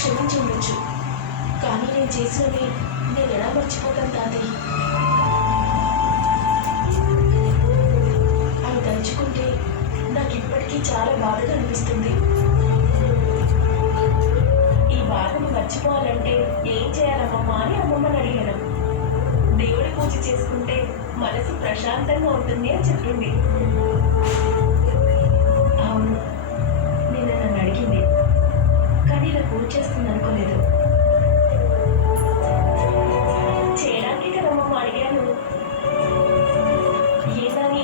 క్షమించి ఉండొచ్చు, కానీ నేను చేసినవి నేను ఎలా మర్చిపోతాను తాతయ్య? అవి తలుచుకుంటే నాకు ఇప్పటికీ చాలా బాధగా అనిపిస్తుంది. ఈ బాధను మర్చిపోవాలంటే ఏం చేయాలమ్మమ్మా అని అమ్మమ్మని అడిగాను. దేవుడి పూజ చేసుకుంటే మనసు ప్రశాంతంగా ఉంటుంది అని చెప్పింది. అవును, నేను నన్ను అడిగింది, కానీ ఇలా పూజ చేస్తుంది అనుకోలేదు. చేయడానికి కదమ్మమ్మ అడిగాను. ఏదని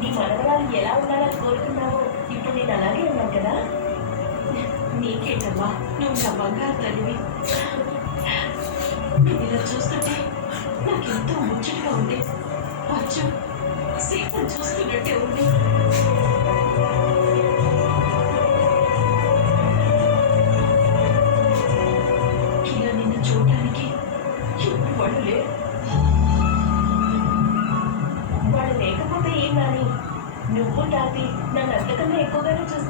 నీ మనవరాలు ఎలా ఉండాలని కోరుకున్నావో ఇప్పుడు నేను అలాగే ఉన్నాను కదా. నీకేంటమ్మా, నువ్వు నా బంగారు తల్లివి. నేను ఇలా చూస్తుంటే నాకు ఎంతో ముచ్చటగా ఉంది. అచ్చం సీతను చూస్తున్నట్టే ఉంది. ఇలా నిన్ను చూడటానికి ఎప్పుడు వాళ్ళు లేరు. వాళ్ళు లేకపోతే ఏం కానీ నువ్వు తాతి నన్ను అంతకన్నా ఎక్కువగానే చూసి